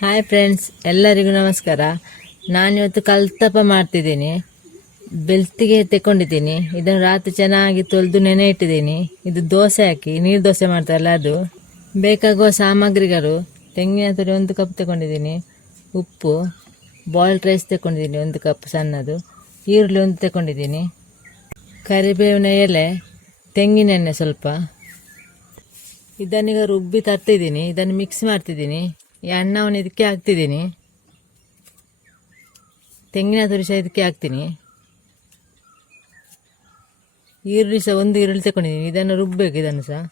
Hi friends, ಎಲ್ಲರಿಗೂ ನಮಸ್ಕಾರ. ನಾನಿವತ್ತು ಕಲ್ತಪ್ಪ ಮಾಡ್ತಿದ್ದೀನಿ. ಬೆಳ್ತಿಗೆ ತೆಕೊಂಡಿದ್ದೀನಿ. ಇದನ್ನು ರಾತ್ರಿ ಚೆನ್ನಾಗಿ ತೊಳೆದು ನೆನೆ ಇಟ್ಟಿದ್ದೀನಿ. ಇದು ದೋಸೆ ಹಾಕಿ ನೀರು ದೋಸೆ ಮಾಡ್ತಾರಲ್ಲ ಅದು. ಬೇಕಾಗುವ ಸಾಮಗ್ರಿಗಳು: ತೆಂಗಿನ ತುರಿ 1 ಕಪ್ ತಗೊಂಡಿದ್ದೀನಿ, ಉಪ್ಪು, ಬಾಯ್ಲ್ಡ್ ರೈಸ್ ತಗೊಂಡಿದ್ದೀನಿ 1 ಕಪ್ ಸಣ್ಣದು, ಈರುಳ್ಳಿ 1 ತಗೊಂಡಿದ್ದೀನಿ, ಕರಿಬೇವಿನ ಎಲೆ, ತೆಂಗಿನ ಎಣ್ಣೆ ಸ್ವಲ್ಪ. ಇದನ್ನೀಗ ರುಬ್ಬಿ ತರ್ತಿದ್ದೀನಿ. ಇದನ್ನು ಮಿಕ್ಸ್ ಮಾಡ್ತಿದ್ದೀನಿ. ಈ ಅನ್ನವನ್ನು ಇದಕ್ಕೆ ಹಾಕ್ತಿದ್ದೀನಿ. ತೆಂಗಿನ ತುರಿ ಸಹ ಇದಕ್ಕೆ ಹಾಕ್ತೀನಿ. ಈರುಳ್ಳಿ ಸಹ 1 ಈರುಳ್ಳಿ ತಗೊಂಡಿದ್ದೀನಿ. ಇದನ್ನು ರುಬ್ಬಬೇಕು. ಇದನ್ನು ಸಹ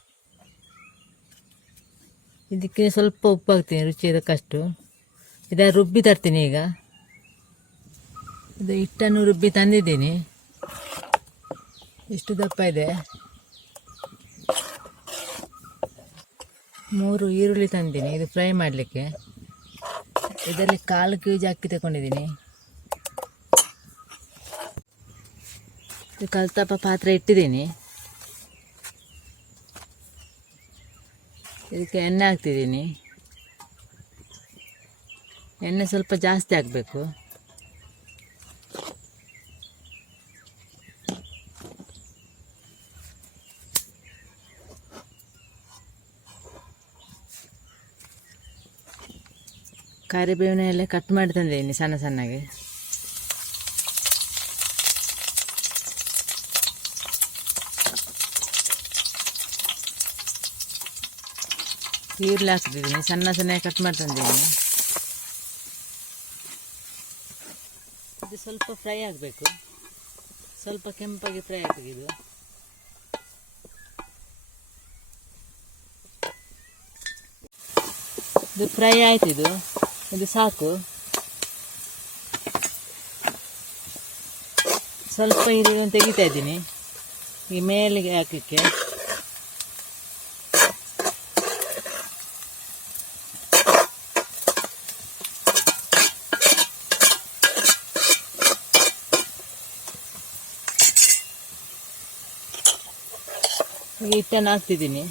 ಇದಕ್ಕೆ ಸ್ವಲ್ಪ ಉಪ್ಪು ಹಾಕ್ತೀನಿ ರುಚಿ ತಕ್ಕಷ್ಟು. ಇದನ್ನು ರುಬ್ಬಿ ತರ್ತೀನಿ. ಈಗ ಇದು ಹಿಟ್ಟನ್ನು ರುಬ್ಬಿ ತಂದಿದ್ದೀನಿ. ಇಷ್ಟು ದಪ್ಪ ಇದೆ. 3 ಈರುಳ್ಳಿ ತಂದಿದ್ದೀನಿ ಇದು ಫ್ರೈ ಮಾಡಲಿಕ್ಕೆ. ಇದರಲ್ಲಿ 1/4 kg ಅಕ್ಕಿ ತಗೊಂಡಿದ್ದೀನಿ. ಇದು ಕಲ್ತಪ್ಪ ಪಾತ್ರೆ ಇಟ್ಟಿದ್ದೀನಿ. ಇದಕ್ಕೆ ಎಣ್ಣೆ ಹಾಕ್ತಿದ್ದೀನಿ. ಎಣ್ಣೆ ಸ್ವಲ್ಪ ಜಾಸ್ತಿ ಹಾಕಬೇಕು. ಕರಿಬೇವಿನ ಎಲೆ ಕಟ್ ಮಾಡಿ ತಂದಿದ್ದೀನಿ ಸಣ್ಣ ಸಣ್ಣಗೆ. ಈರುಳ್ಳಿ ಹಾಕ್ತಿದ್ದೀನಿ, ಸಣ್ಣ ಸಣ್ಣ ಕಟ್ ಮಾಡಿ ತಂದಿದ್ದೀನಿ. ಇದು ಸ್ವಲ್ಪ ಫ್ರೈ ಆಗಬೇಕು. ಸ್ವಲ್ಪ ಕೆಂಪಾಗಿ ಫ್ರೈ ಆಗಬೇಕು. ಇದು ಫ್ರೈ ಆಯ್ತು. ಇದು ಸಾಕು. ಸ್ವಲ್ಪ ಈರುಳ್ಳಿ ತೆಗಿತಾ ಇದ್ದೀನಿ ಈ ಮೇಲಿಗೆ ಹಾಕಲಿಕ್ಕೆ. ಹಿಟ್ಟನ್ನು ಹಾಕ್ತಿದ್ದೀನಿ.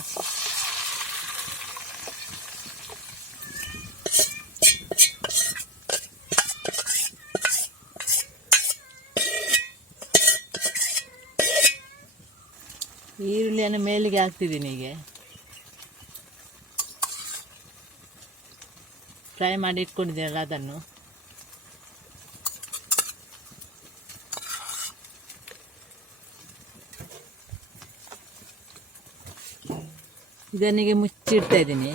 ಈರುಳ್ಳಿಯನ್ನು ಮೇಲಿಗೆ ಹಾಕ್ತಿದ್ದೀನಿ. ಹೀಗೆ ಫ್ರೈ ಮಾಡಿ ಇಟ್ಕೊಂಡಿದ್ದೀನಲ್ಲ ಅದನ್ನು. ಇದನ್ನಿಗೆ ಮುಚ್ಚಿಡ್ತಾ ಇದ್ದೀನಿ.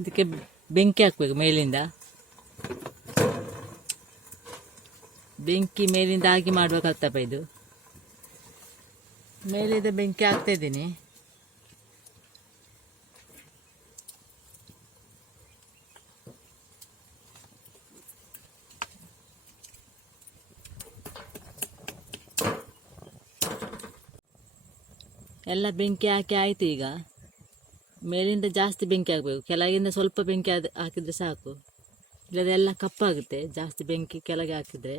ಇದಕ್ಕೆ ಬೆಂಕಿ ಹಾಕಬೇಕು ಮೇಲಿಂದ. ಬೆಂಕಿ ಮೇಲಿಂದ ಹಾಕಿ ಮಾಡಬೇಕಲ್ತಪ್ಪ ಇದು. ಮೇಲಿಂದ ಬೆಂಕಿ ಹಾಕ್ತಾ ಇದ್ದೀನಿ. ಎಲ್ಲ ಬೆಂಕಿ ಹಾಕಿ ಆಯಿತು. ಈಗ ಮೇಲಿಂದ ಜಾಸ್ತಿ ಬೆಂಕಿ ಹಾಕಬೇಕು, ಕೆಳಗಿಂದ ಸ್ವಲ್ಪ ಬೆಂಕಿ ಹಾಕಿದರೆ ಸಾಕು. ಇಲ್ಲದೆಲ್ಲ ಕಪ್ಪಾಗುತ್ತೆ ಜಾಸ್ತಿ ಬೆಂಕಿ ಕೆಳಗೆ ಹಾಕಿದರೆ.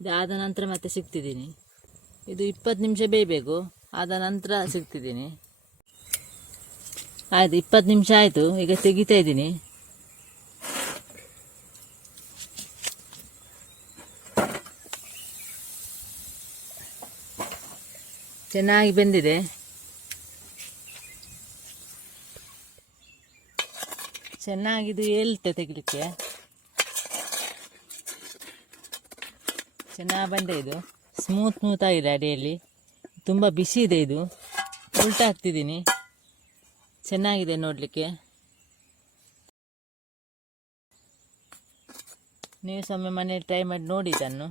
ಇದಾದ ನಂತರ ಮತ್ತೆ ಸಿಗ್ತಿದ್ದೀನಿ. ಇದು 20 ನಿಮಿಷ ಬೇಯಬೇಕು. ಆದ ನಂತರ ಸಿಗ್ತಿದ್ದೀನಿ. ಆಯಿತು, 20 ನಿಮಿಷ ಆಯಿತು. ಈಗ ತೆಗಿತಾ ಇದ್ದೀನಿ. ಚೆನ್ನಾಗಿ ಬೆಂದಿದೆ. ಚೆನ್ನಾಗಿದು ಏಳುತ್ತೆ ತೆಗಿಲಿಕ್ಕೆ. ಚೆನ್ನಾಗಿ ಬಂದೆ. ಇದು ಸ್ಮೂತ್ ಆಗಿದೆ ಅಡಿಯಲ್ಲಿ. ತುಂಬ ಬಿಸಿ ಇದೆ. ಇದು ಉಲ್ಟಾ ಹಾಕ್ತಿದ್ದೀನಿ. ಚೆನ್ನಾಗಿದೆ ನೋಡಲಿಕ್ಕೆ. ನೀವು ಸೊಮ್ಮೆ ಮನೆಯಲ್ಲಿ ಟ್ರೈ ಮಾಡಿ ನೋಡಿ ಇದನ್ನು.